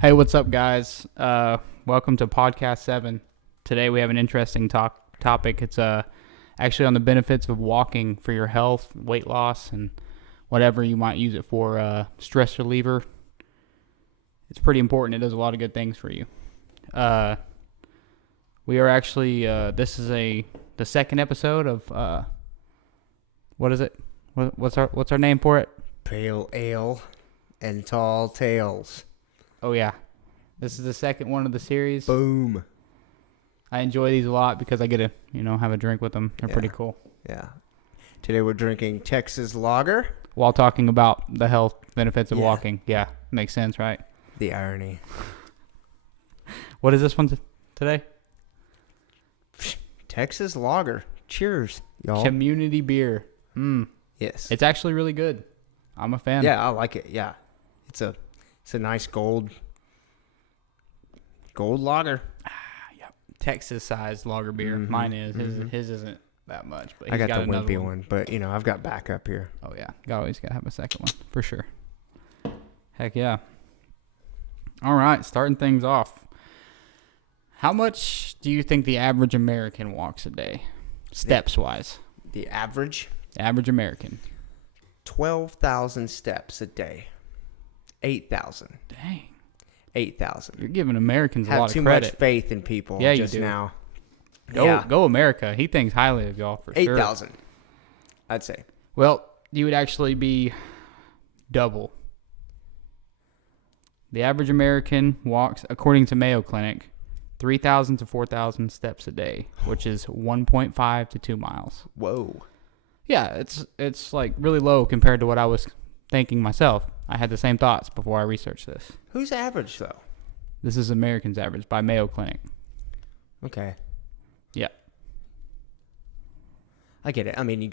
Hey, what's up, guys? Welcome to Podcast 7. Today we have an interesting topic. It's actually on the benefits of walking for your health, weight loss, and whatever you might use it for, stress reliever. It's pretty important. It does a lot of good things for you. We are actually, this is the second episode of, what is it? What's our name for it? Pale ale and tall tales. Oh, yeah. This is the second one of the series. Boom. I enjoy these a lot because I get to, have a drink with them. They're pretty cool. Yeah. Today we're drinking Texas Lager. While talking about the health benefits of walking. Yeah, makes sense, right? The irony. What is this one today? Texas Lager. Cheers, y'all. Community beer. Yes. It's actually really good. I'm a fan. Yeah, I like it. Yeah. It's a nice gold lager. Yep. Texas-sized lager beer. Mm-hmm, Mine is. His isn't that much. But I got the another wimpy one, but I've got backup here. Oh, yeah. You always got to have a second one, for sure. Heck yeah. All right, starting things off. How much do you think the average American walks a day, steps-wise? The average? The average American. 12,000 steps a day. 8,000. Dang. 8,000. You're giving Americans a lot of Have credit. too much faith in people Yeah, just you do. now. Go America. He thinks highly of y'all for sure. 8,000, I'd say. Well, you would actually be double. The average American walks, according to Mayo Clinic, 3,000 to 4,000 steps a day, which is 1.5 to 2 miles. Whoa. Yeah, it's like really low compared to what I was thinking myself. I had the same thoughts before I researched this. Who's average, though? This is Americans' average by Mayo Clinic. Okay. Yeah. I get it. I mean,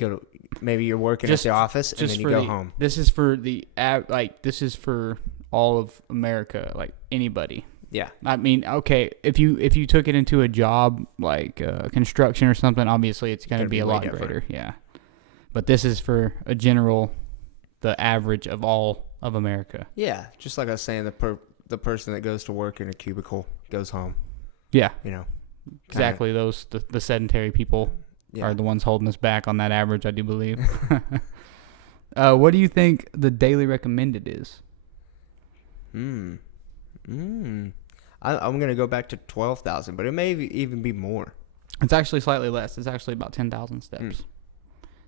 maybe you're working at the office and then you go home. This is for this is for all of America, like anybody. Yeah. I mean, okay, if you took it into a job like construction or something, obviously it's going to be a lot greater. Yeah. But this is for the average of all of America. Yeah, just like I was saying, the person that goes to work in a cubicle goes home. Yeah. Exactly. The sedentary people are the ones holding us back on that average, I do believe. What do you think the daily recommended is? I'm going to go back to 12,000, but it may even be more. It's actually slightly less. It's actually about 10,000 steps.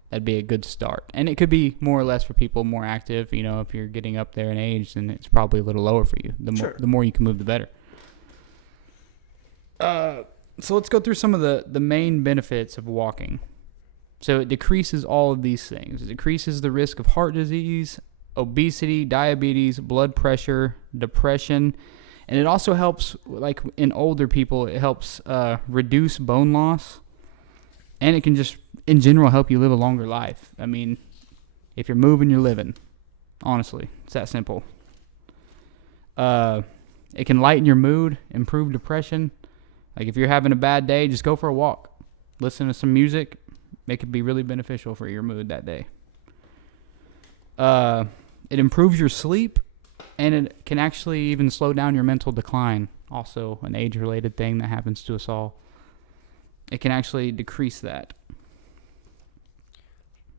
That'd be a good start. And it could be more or less for people more active. If you're getting up there in age, then it's probably a little lower for you. The more you can move, the better. So let's go through some of the main benefits of walking. So it decreases all of these things. It decreases the risk of heart disease, obesity, diabetes, blood pressure, depression. And it also helps, like in older people, it helps reduce bone loss. And it can just, in general, help you live a longer life. I mean, if you're moving, you're living. Honestly, it's that simple. It can lighten your mood, improve depression. Like if you're having a bad day, just go for a walk. Listen to some music. It could be really beneficial for your mood that day. It improves your sleep, and it can actually even slow down your mental decline. Also, an age-related thing that happens to us all. It can actually decrease that.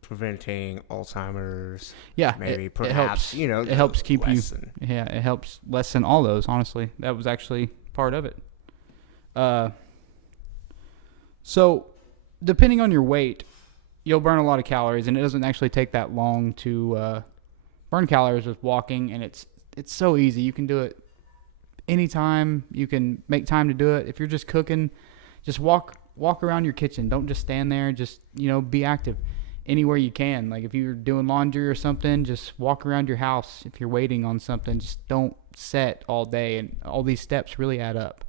Preventing Alzheimer's. Yeah, maybe perhaps, it helps keep lessen. It helps lessen all those, honestly. That was actually part of it. So, depending on your weight, you'll burn a lot of calories, and it doesn't actually take that long to burn calories with walking, and it's so easy. You can do it anytime. You can make time to do it. If you're just cooking, just walk around your kitchen. Don't just stand there. Just, be active anywhere you can. Like if you're doing laundry or something, just walk around your house. If you're waiting on something, just don't sit all day, and all these steps really add up.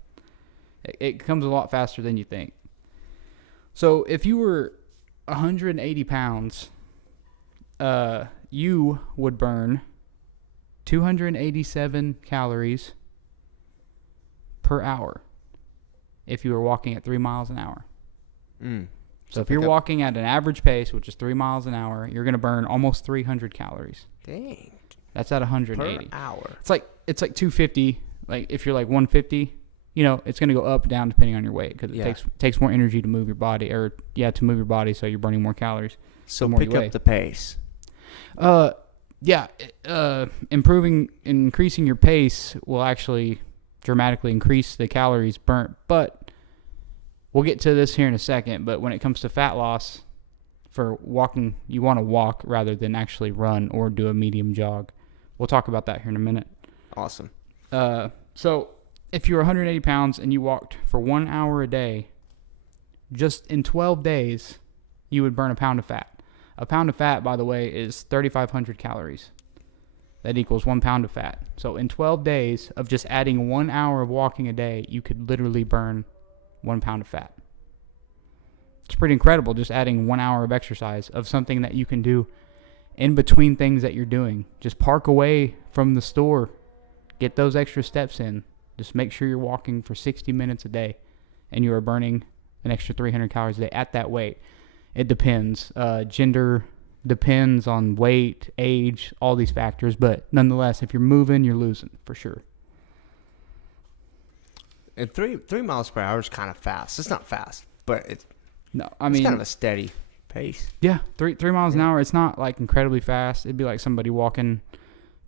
It comes a lot faster than you think. So if you were 180 pounds, you would burn 287 calories per hour if you were walking at 3 miles an hour. So if you're walking at an average pace, which is 3 miles an hour, you're going to burn almost 300 calories. Dang. That's at 180 per hour. It's like 250 like if you're like 150, it's going to go up, down depending on your weight because it takes more energy to move your body to move your body. So you're burning more calories. So pick up the pace. Increasing your pace will actually dramatically increase the calories burnt. But we'll get to this here in a second. But when it comes to fat loss, for walking, you want to walk rather than actually run or do a medium jog. We'll talk about that here in a minute. Awesome. So if you're 180 pounds and you walked for 1 hour a day, just in 12 days, you would burn a pound of fat. A pound of fat, by the way, is 3,500 calories. That equals 1 pound of fat. So in 12 days of just adding 1 hour of walking a day, you could literally burn 1 pound of fat. It's pretty incredible just adding 1 hour of exercise of something that you can do in between things that you're doing. Just park away from the store. Get those extra steps in. Just make sure you're walking for 60 minutes a day and you are burning an extra 300 calories a day at that weight. It depends. Gender depends on weight, age, all these factors. But nonetheless, if you're moving, you're losing for sure. And 3 miles per hour is kind of fast. It's not fast, but it's kind of a steady pace. Yeah, 3 miles an hour. It's not like incredibly fast. It'd be like somebody walking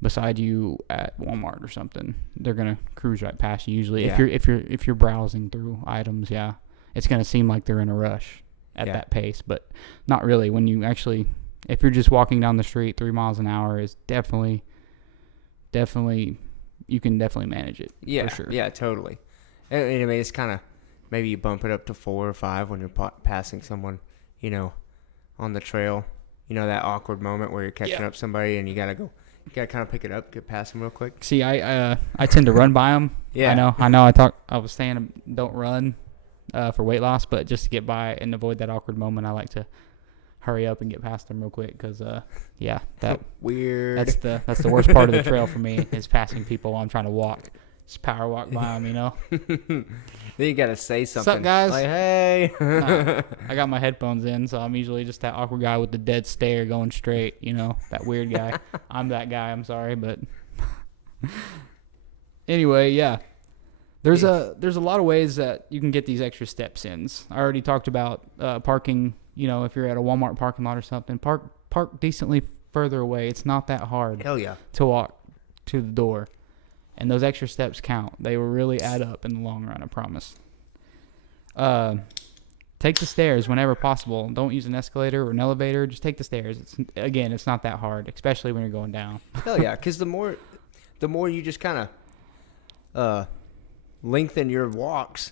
beside you at Walmart or something. They're gonna cruise right past you usually. Yeah. If you're browsing through items, it's gonna seem like they're in a rush at that pace, but not really. When you actually, if you're just walking down the street, 3 miles an hour is definitely you can definitely manage it. Yeah, for sure. Yeah, totally. And I mean, it's kind of maybe you bump it up to 4 or 5 when you're passing someone, on the trail. That awkward moment where you're catching up somebody and you gotta kind of pick it up, get past them real quick. See, I tend to run by them. Yeah, I know. I was saying don't run for weight loss, but just to get by and avoid that awkward moment, I like to hurry up and get past them real quick because that weird. That's the worst part of the trail for me is passing people while I'm trying to walk. Just power walk by them, Then you gotta say something. What's up, guys? Like, hey. I got my headphones in, so I'm usually just that awkward guy with the dead stare going straight. That weird guy. I'm that guy. I'm sorry, but anyway, yeah. There's a lot of ways that you can get these extra steps in. I already talked about parking. If you're at a Walmart parking lot or something, park decently further away. It's not that hard. Hell yeah. To walk to the door. And those extra steps count. They will really add up in the long run, I promise. Take the stairs whenever possible. Don't use an escalator or an elevator. Just take the stairs. It's not that hard, especially when you're going down. Hell yeah, because the more you just kind of lengthen your walks,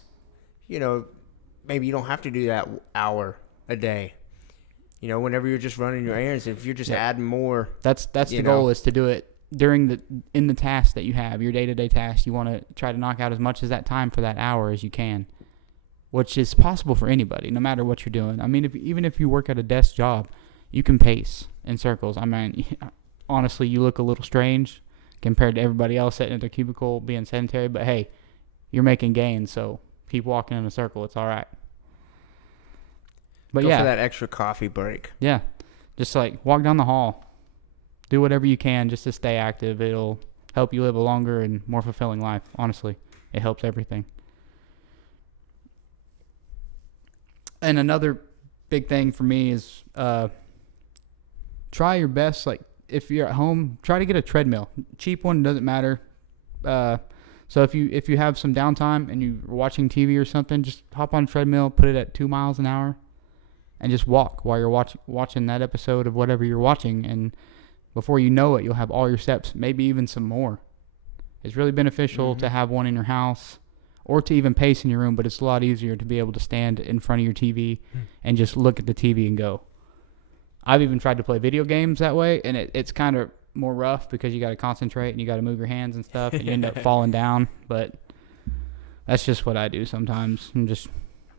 maybe you don't have to do that hour a day. Whenever you're just running your errands, if you're just adding more. That's the goal, is to do it in the task that you have, your day-to-day task. You want to try to knock out as much of that time for that hour as you can, which is possible for anybody, no matter what you're doing. I mean, even if you work at a desk job, you can pace in circles. I mean, honestly, you look a little strange compared to everybody else sitting at their cubicle being sedentary, but hey, you're making gains, so keep walking in a circle. It's all right. But Go for that extra coffee break. Yeah, just like walk down the hall. Do whatever you can just to stay active. It'll help you live a longer and more fulfilling life. Honestly, it helps everything. And another big thing for me is try your best. Like if you're at home, try to get a treadmill. Cheap one, doesn't matter. So if you have some downtime and you're watching TV or something, just hop on a treadmill, put it at 2 miles an hour, and just walk while you're watching that episode of whatever you're watching. And before you know it, you'll have all your steps, maybe even some more. It's really beneficial to have one in your house or to even pace in your room, but it's a lot easier to be able to stand in front of your TV and just look at the TV and go. I've even tried to play video games that way, and it's kind of more rough because you got to concentrate and you got to move your hands and stuff, and you end up falling down. But that's just what I do sometimes. I'm just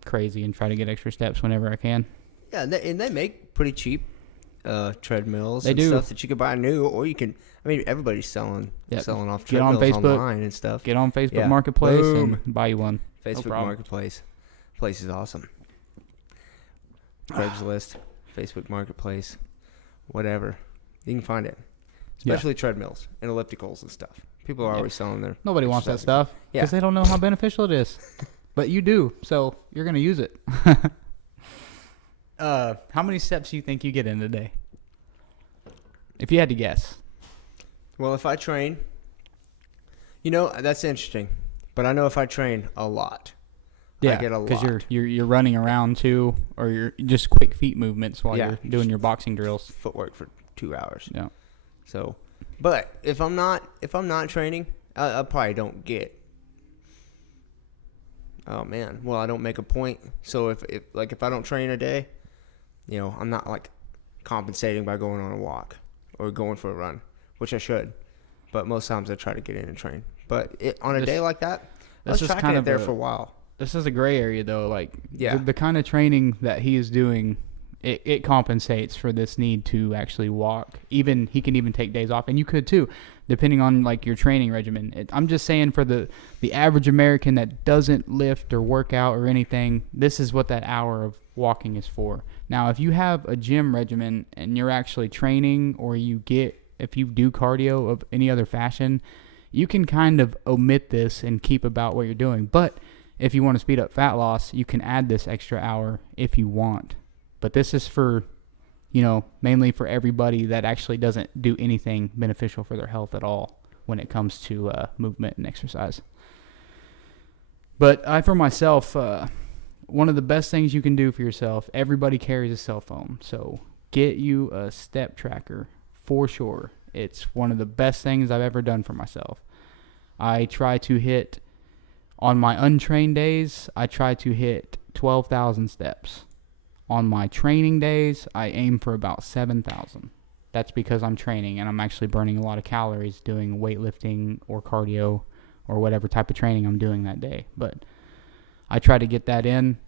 crazy and try to get extra steps whenever I can. Yeah, and they make pretty cheap treadmills they and do. Stuff that you can buy new, or you can. I mean, everybody's selling off Get on treadmills Facebook, online and stuff. Get on Facebook Marketplace Boom. and buy you one. Facebook No Marketplace. Place is awesome. Craigslist, Facebook Marketplace, whatever. You can find it. Especially treadmills and ellipticals and stuff. People are always selling their. Nobody wants that stuff Yeah. because they don't know how beneficial it is. But you do, so you're going to use it. How many steps do you think you get in a day? If you had to guess. Well, if I train, that's interesting. But I know if I train a lot, I get a lot. Because you're running around too, or you're just quick feet movements while you're doing your boxing drills. Footwork for 2 hours. Yeah. So, but if I'm not training, I probably don't get. Oh man, well I don't make a point. So if I don't train a day, I'm not like compensating by going on a walk or going for a run, which I should. But most times I try to get in and train. But on a day like that, I was tracking it there for a while. This is a gray area though. Like the kind of training that he is doing, it compensates for this need to actually walk. Even he can even take days off, and you could too, depending on like your training regimen. I'm just saying for the average American that doesn't lift or work out or anything, this is what that hour of walking is for. Now, if you have a gym regimen and you're actually training, or if you do cardio of any other fashion, you can kind of omit this and keep about what you're doing. But if you want to speed up fat loss, you can add this extra hour if you want. But this is for, mainly for everybody that actually doesn't do anything beneficial for their health at all when it comes to movement and exercise. But for myself, one of the best things you can do for yourself, everybody carries a cell phone. So get you a step tracker for sure. It's one of the best things I've ever done for myself. I try to hit, on my untrained days, I try to hit 12,000 steps. On my training days, I aim for about 7,000. That's because I'm training and I'm actually burning a lot of calories doing weightlifting or cardio or whatever type of training I'm doing that day. But I try to get that in.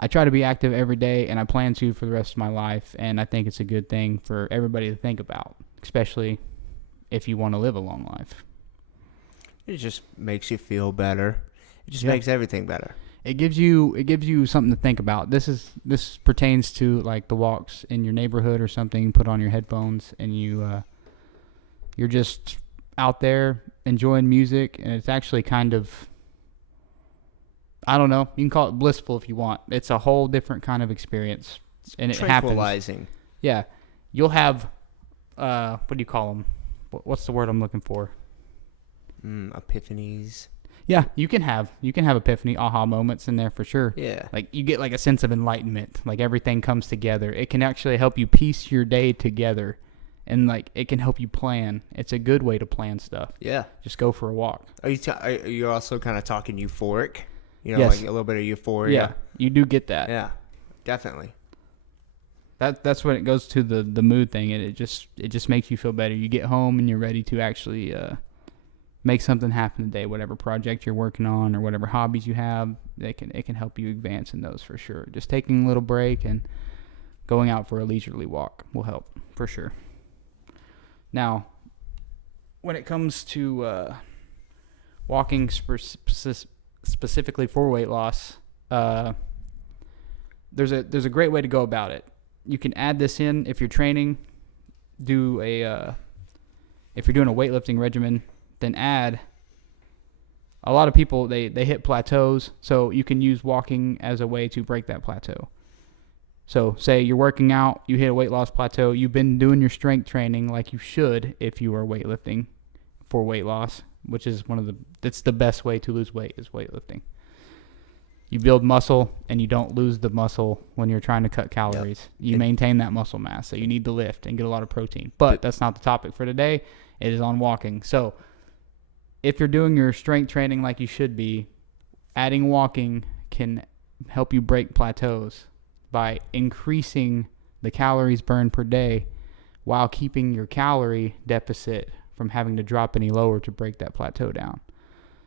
I try to be active every day, and I plan to for the rest of my life, and I think it's a good thing for everybody to think about, especially if you want to live a long life. It just makes you feel better. It just makes everything better. It gives you something to think about. This pertains to like the walks in your neighborhood or something. You put on your headphones and you're just out there enjoying music, and it's actually kind of, I don't know, you can call it blissful if you want. It's a whole different kind of experience, and it happens. Tranquilizing. Yeah, you'll have what do you call them? What's the word I'm looking for? Epiphanies. Yeah, you can have epiphany, aha moments in there for sure. Yeah. Like you get like a sense of enlightenment, like everything comes together. It can actually help you piece your day together, and like it can help you plan. It's a good way to plan stuff. Yeah. Just go for a walk. Are you also kind of talking euphoric? Yes. Like a little bit of euphoria. Yeah, you do get that. Yeah, definitely. That's when it goes to the mood thing, and it just makes you feel better. You get home and you're ready to actually make something happen today, whatever project you're working on or whatever hobbies you have. It can help you advance in those for sure. Just taking a little break and going out for a leisurely walk will help for sure. Now, when it comes to walking specifically for weight loss, there's a great way to go about it. You can add this in if you're training. If you're doing a weightlifting regimen, then add. A lot of people they hit plateaus, so you can use walking as a way to break that plateau. So say you're working out, you hit a weight loss plateau, you've been doing your strength training like you should if you are weightlifting for weight loss, which is that's the best way to lose weight is weightlifting. You build muscle and you don't lose the muscle when you're trying to cut calories. Yep. You maintain that muscle mass, so you need to lift and get a lot of protein. But that's not the topic for today. It is on walking. So if you're doing your strength training like you should be, adding walking can help you break plateaus by increasing the calories burned per day while keeping your calorie deficit from having to drop any lower to break that plateau down.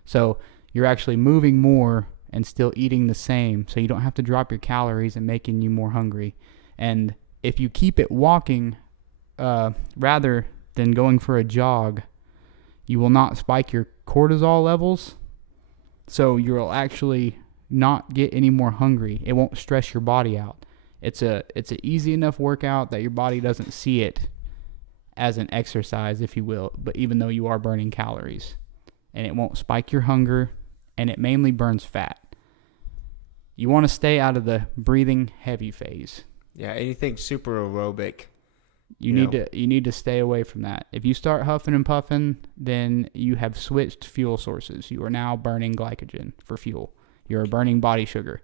So you're actually moving more and still eating the same, so you don't have to drop your calories and making you more hungry. And if you keep it walking rather than going for a jog, you will not spike your cortisol levels, so you'll actually not get any more hungry. It won't stress your body out. It's an easy enough workout that your body doesn't see it as an exercise, if you will, but even though you are burning calories. and it won't spike your hunger, and it mainly burns fat. You want to stay out of the breathing heavy phase. Yeah, anything super aerobic. You need to stay away from that. If you start huffing and puffing, then you have switched fuel sources. You are now burning glycogen for fuel. You are burning body sugar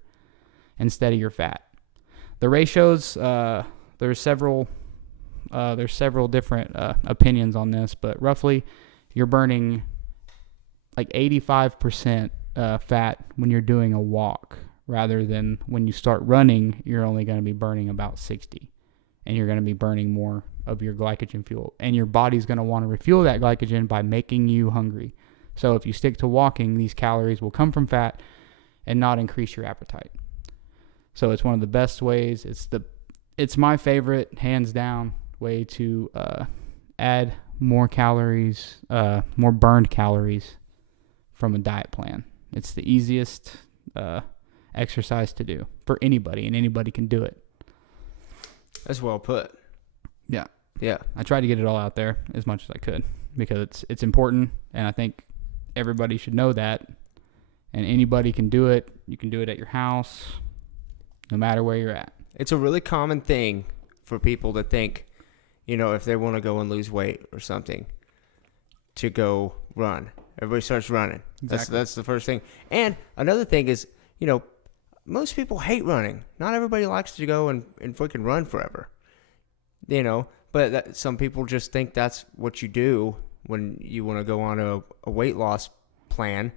instead of your fat. The ratios, there's several different opinions on this, but roughly you're burning like 85% fat when you're doing a walk, rather than when you start running, you're only going to be burning about 60, and you're going to be burning more of your glycogen fuel, and your body's going to want to refuel that glycogen by making you hungry. So if you stick to walking, these calories will come from fat and not increase your appetite. So it's one of the best ways. It's my favorite, hands down, way to add more calories, more burned calories from a diet plan. It's the easiest exercise to do for anybody, and anybody can do it. That's well put. Yeah. Yeah. I tried to get it all out there as much as I could because it's important, and I think everybody should know that, and anybody can do it. You can do it at your house, no matter where you're at. It's a really common thing for people to think, if they want to go and lose weight or something, to go run. Everybody starts running. Exactly. That's the first thing. And another thing is, most people hate running. Not everybody likes to go and freaking run forever. But some people just think that's what you do when you want to go on a weight loss plan.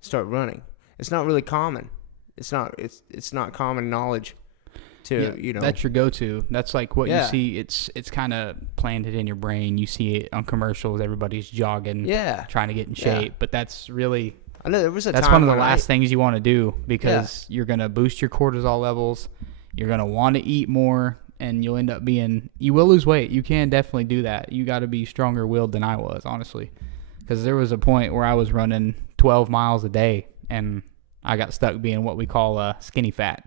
Start running. It's not really common. It's not common knowledge to, That's your go-to. That's like what Yeah. you see. It's kind of planted in your brain. You see it on commercials. Everybody's jogging, Yeah. trying to get in Yeah. shape. But that's really, I know there was a that's time one of the when last things you want to do, because you're going to boost your cortisol levels. You're going to want to eat more, and you'll end up you will lose weight. You can definitely do that. You got to be stronger willed than I was, honestly, because there was a point where I was running 12 miles a day, and I got stuck being what we call skinny fat.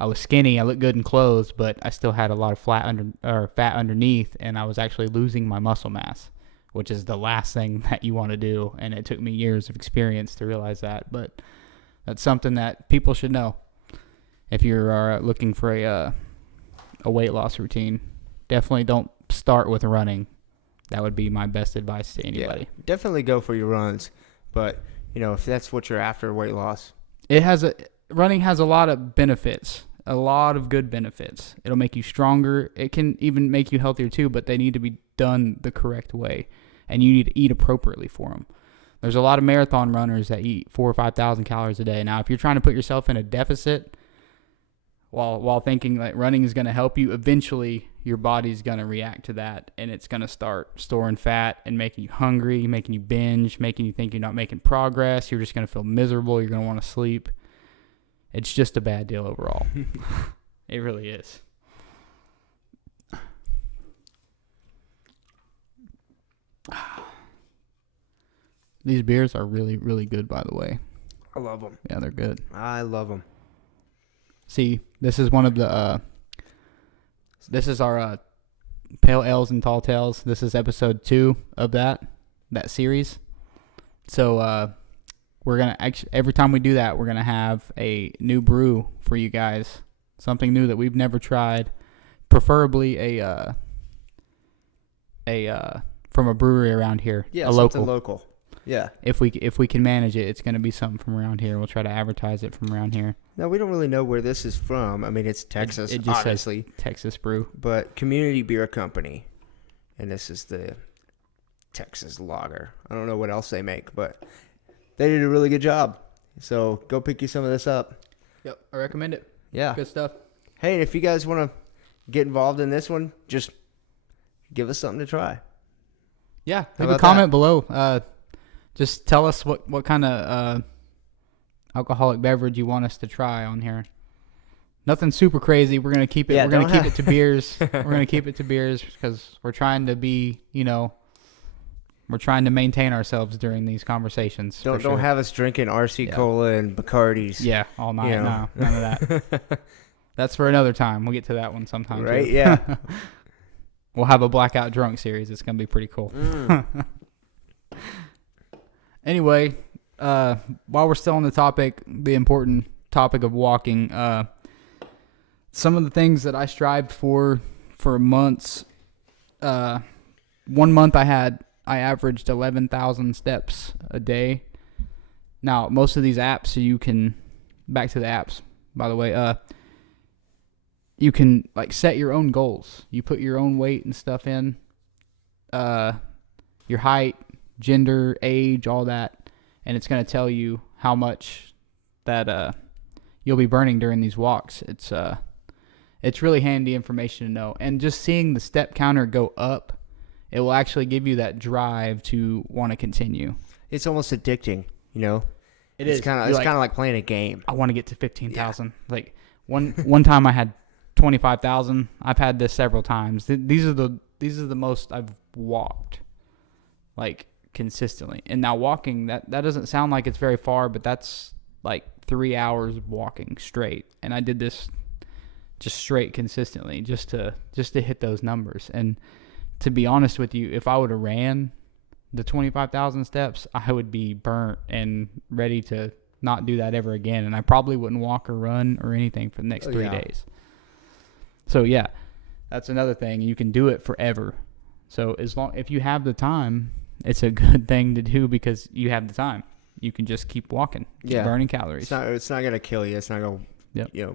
I was skinny, I looked good in clothes, but I still had a lot of fat underneath, and I was actually losing my muscle mass, which is the last thing that you want to do. And it took me years of experience to realize that, but that's something that people should know. If you're looking for a weight loss routine, definitely don't start with running. That would be my best advice to anybody. Yeah, definitely go for your runs, but if that's what you're after, weight loss. Running has a lot of benefits, a lot of good benefits. It'll make you stronger. It can even make you healthier too, but they need to be done the correct way, and you need to eat appropriately for them. There's a lot of marathon runners that eat 4,000 or 5,000 calories a day. Now, if you're trying to put yourself in a deficit while thinking that running is going to help you, eventually your body's going to react to that, and it's going to start storing fat and making you hungry, making you binge, making you think you're not making progress. You're just going to feel miserable. You're going to want to sleep. It's just a bad deal overall. It really is. These beers are really, really good, by the way. I love them. Yeah, they're good. I love them. See, this is one of the, this is our Pale Ales and Tall Tales. This is episode 2 of that series. So, we're going to actually, every time we do that, we're going to have a new brew for you guys. Something new that we've never tried. Preferably from a brewery around here. Yeah, a something local. local. Yeah. If we can manage it, it's going to be something from around here. We'll try to advertise it from around here. Now, we don't really know where this is from. I mean, it's Texas, it just obviously. says Texas brew. But Community Beer Company. And this is the Texas lager. I don't know what else they make, but they did a really good job. So go pick you some of this up. Yep, I recommend it. Yeah. Good stuff. Hey, if you guys want to get involved in this one, just give us something to try. Yeah, How leave a about comment below. Just tell us what kind of alcoholic beverage you want us to try on here. Nothing super crazy. We're gonna keep it. Yeah, we're gonna keep it to beers. We're gonna keep it to beers because we're trying to be, we're trying to maintain ourselves during these conversations. Don't sure. have us drinking RC Cola and Bacardis. Yeah, all night. No, none of that. That's for another time. We'll get to that one sometime. Right? Too. Yeah. We'll have a blackout drunk series. It's gonna be pretty cool. Anyway, while we're still on the topic, the important topic of walking, some of the things that I strived for months. 1 month I averaged 11,000 steps a day. Now, most of these apps, back to the apps, by the way, you can like set your own goals. You put your own weight and stuff in, your height, gender, age, all that, and it's going to tell you how much that you'll be burning during these walks. It's really handy information to know. And just seeing the step counter go up, it will actually give you that drive to want to continue. It's almost addicting, you know. It's kind of like playing a game. I want to get to 15,000. Yeah. Like one time I had 25,000. I've had this several times. These are the most I've walked, like, consistently. And now walking, that doesn't sound like it's very far, but that's like 3 hours of walking straight. And I did this just straight consistently just to hit those numbers. And to be honest with you, if I would have ran the 25,000 steps, I would be burnt and ready to not do that ever again. And I probably wouldn't walk or run or anything for the next 3 days. So yeah, that's another thing. You can do it forever. So if you have the time, it's a good thing to do because you have the time. You can just keep walking, burning calories. It's not gonna kill you. It's not gonna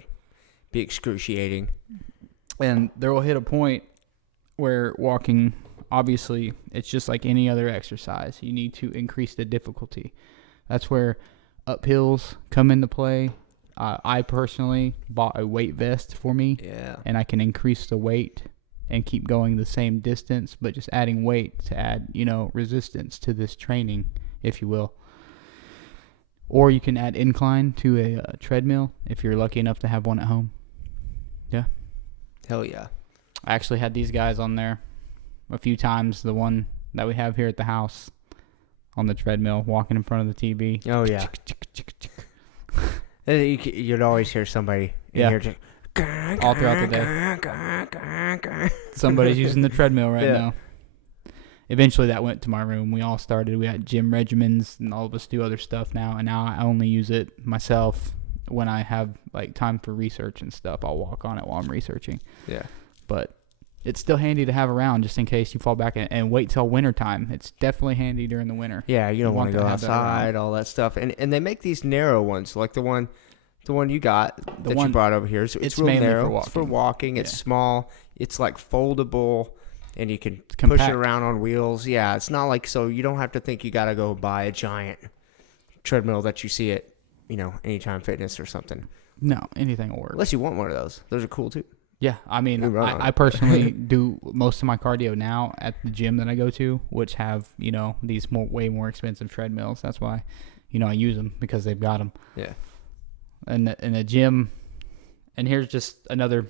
be excruciating. And there will hit a point where walking, obviously, it's just like any other exercise. You need to increase the difficulty. That's where uphills come into play. I personally bought a weight vest for me, and I can increase the weight and keep going the same distance, but just adding weight to add, resistance to this training, if you will. Or you can add incline to a treadmill if you're lucky enough to have one at home. Yeah. Hell yeah. I actually had these guys on there a few times, the one that we have here at the house on the treadmill, walking in front of the TV. Oh, yeah. You'd always hear somebody in here just, all throughout the day. Somebody's using the treadmill right now. Eventually that went to my room. We all started. We had gym regimens, and all of us do other stuff now. And now I only use it myself when I have like time for research and stuff. I'll walk on it while I'm researching. Yeah. But it's still handy to have around just in case you fall back and wait till winter time. It's definitely handy during the winter. Yeah, you don't want to go outside, all that stuff. And they make these narrow ones, like the one you got you brought over here. It's real narrow. It's for walking. It's small. It's like foldable, and you can push it around on wheels. Yeah, it's not like, so you don't have to think you got to go buy a giant treadmill that you see at, Anytime Fitness or something. No, anything will work. Unless you want one of those. Those are cool too. Yeah, I mean, I personally do most of my cardio now at the gym that I go to, which have, these way more expensive treadmills. That's why, I use them, because they've got them. Yeah. And the gym, and here's just another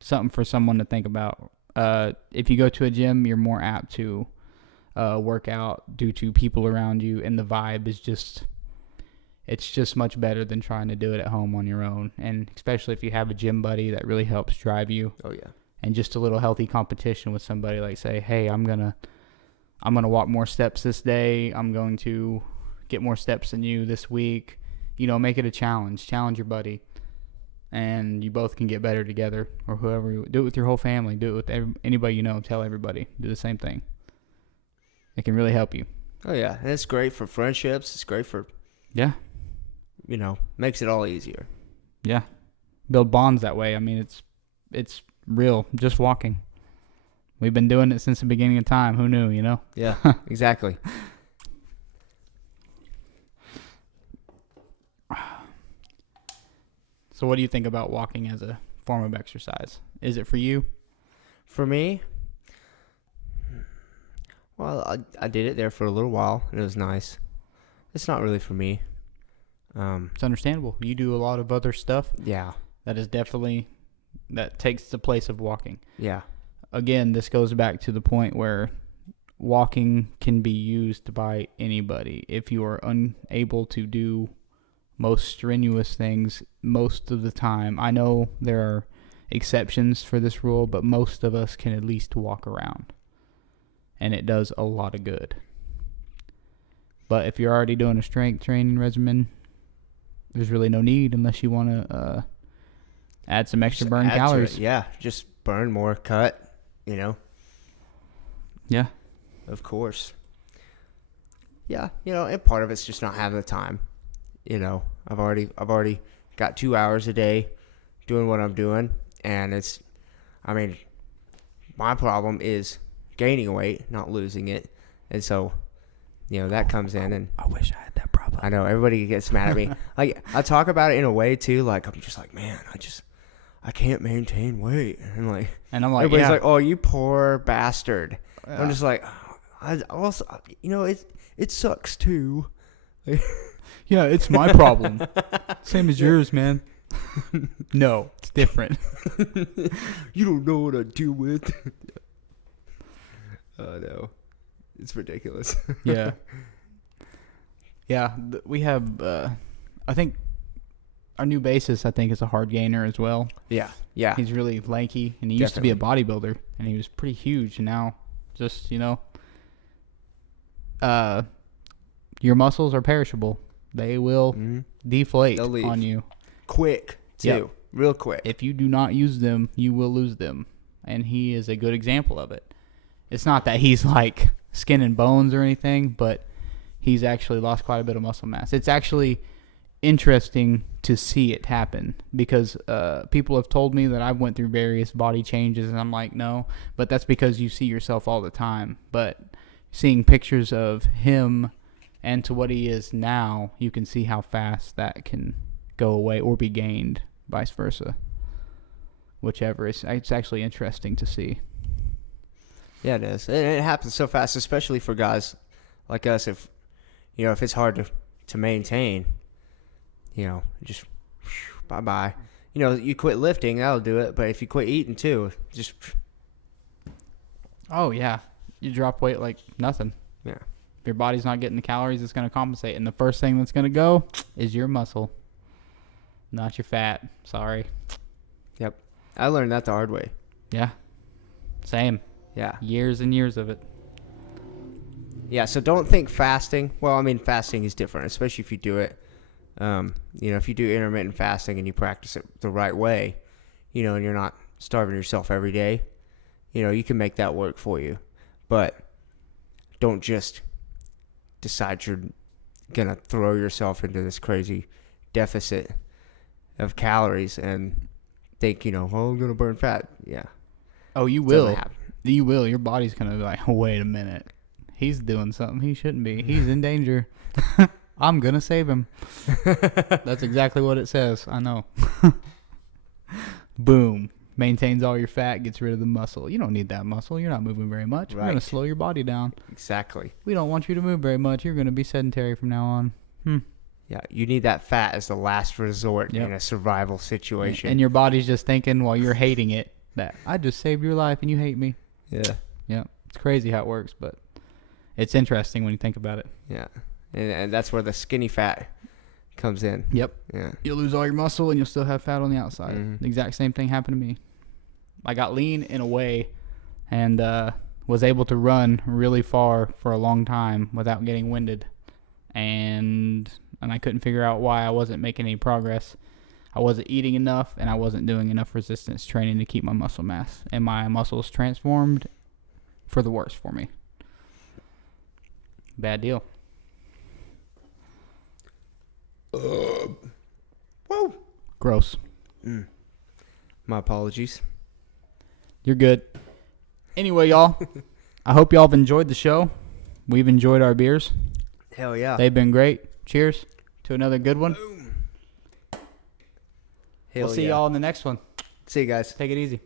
something for someone to think about. If you go to a gym, you're more apt to work out due to people around you, and the vibe is it's just much better than trying to do it at home on your own. And especially if you have a gym buddy that really helps drive you. Oh yeah. And just a little healthy competition with somebody, like say, hey, I'm gonna walk more steps this day. I'm going to get more steps than you this week. Make it a challenge. Challenge your buddy, and you both can get better together. Or whoever. Do it with your whole family. Do it with anybody you know. Tell everybody. Do the same thing. It can really help you. Oh yeah, and it's great for friendships. It's great for makes it all easier. Yeah, build bonds that way. I mean, it's real. Just walking. We've been doing it since the beginning of time. Who knew? Yeah, exactly. So what do you think about walking as a form of exercise? Is it for you? For me? Well, I did it there for a little while, and it was nice. It's not really for me. It's understandable. You do a lot of other stuff. Yeah. That takes the place of walking. Yeah. Again, this goes back to the point where walking can be used by anybody. If you are unable to do most strenuous things most of the time. I know there are exceptions for this rule, but most of us can at least walk around. And it does a lot of good. But if you're already doing a strength training regimen, there's really no need unless you want to add some extra burn calories. Yeah, just burn more, cut, Yeah. Of course. Yeah, and part of it's just not having the time. I've already got 2 hours a day doing what I'm doing, and my problem is gaining weight, not losing it. And so, that comes in, and I wish I had that problem. I know everybody gets mad at me. Like, I talk about it in a way too, like I'm just like, man, I can't maintain weight. And I'm like, everybody's yeah. like, oh, you poor bastard. Yeah. I'm just like, I also, it sucks too. Yeah, it's my problem. Same as yours, man. No, it's different. You don't know what I deal with. Oh, no. It's ridiculous. Yeah. Yeah, we have, I think, our new bassist, I think, is a hard gainer as well. Yeah, yeah. He's really lanky, and he used to be a bodybuilder, and he was pretty huge, and now just, your muscles are perishable. They will deflate on you. Quick, too. Yep. Real quick. If you do not use them, you will lose them, and he is a good example of it. It's not that he's like skin and bones or anything, but he's actually lost quite a bit of muscle mass. It's actually interesting to see it happen because people have told me that I've went through various body changes, and I'm like, no, but that's because you see yourself all the time. But seeing pictures of him and to what he is now, you can see how fast that can go away or be gained, vice versa. Whichever. It's actually interesting to see. Yeah, it is. And it happens so fast, especially for guys like us. If it's hard to maintain, just bye-bye. You quit lifting, that'll do it. But if you quit eating too, just... Oh, yeah. You drop weight like nothing. Yeah. If your body's not getting the calories, it's going to compensate. And the first thing that's going to go is your muscle, not your fat. Sorry. Yep. I learned that the hard way. Yeah. Same. Yeah. Years and years of it. Yeah, so don't think fasting. Well, fasting is different, especially if you do it. If you do intermittent fasting and you practice it the right way, and you're not starving yourself every day, you can make that work for you. But don't just decide you're going to throw yourself into this crazy deficit of calories and think, I'm going to burn fat. Yeah. Oh, you will. You will. Your body's going to be like, wait a minute. He's doing something he shouldn't be. He's in danger. I'm going to save him. That's exactly what it says. I know. Boom. Maintains all your fat, gets rid of the muscle. You don't need that muscle. You're not moving very much. Right. We're going to slow your body down. Exactly. We don't want you to move very much. You're going to be sedentary from now on. Yeah, you need that fat as the last resort in a survival situation. And your body's just thinking while you're hating it that I just saved your life and you hate me. Yeah. Yeah. It's crazy how it works, but it's interesting when you think about it. Yeah. And that's where the skinny fat comes in. Yep. Yeah. You'll lose all your muscle and you'll still have fat on the outside. Mm-hmm. The exact same thing happened to me. I got lean in a way and was able to run really far for a long time without getting winded. And I couldn't figure out why I wasn't making any progress. I wasn't eating enough, and I wasn't doing enough resistance training to keep my muscle mass. And my muscles transformed for the worse for me. Bad deal. Whoa. Gross. My apologies. You're good. Anyway, y'all, I hope y'all have enjoyed the show. We've enjoyed our beers. Hell yeah. They've been great. Cheers to another good one. Boom. We'll see y'all in the next one. See you guys. Take it easy.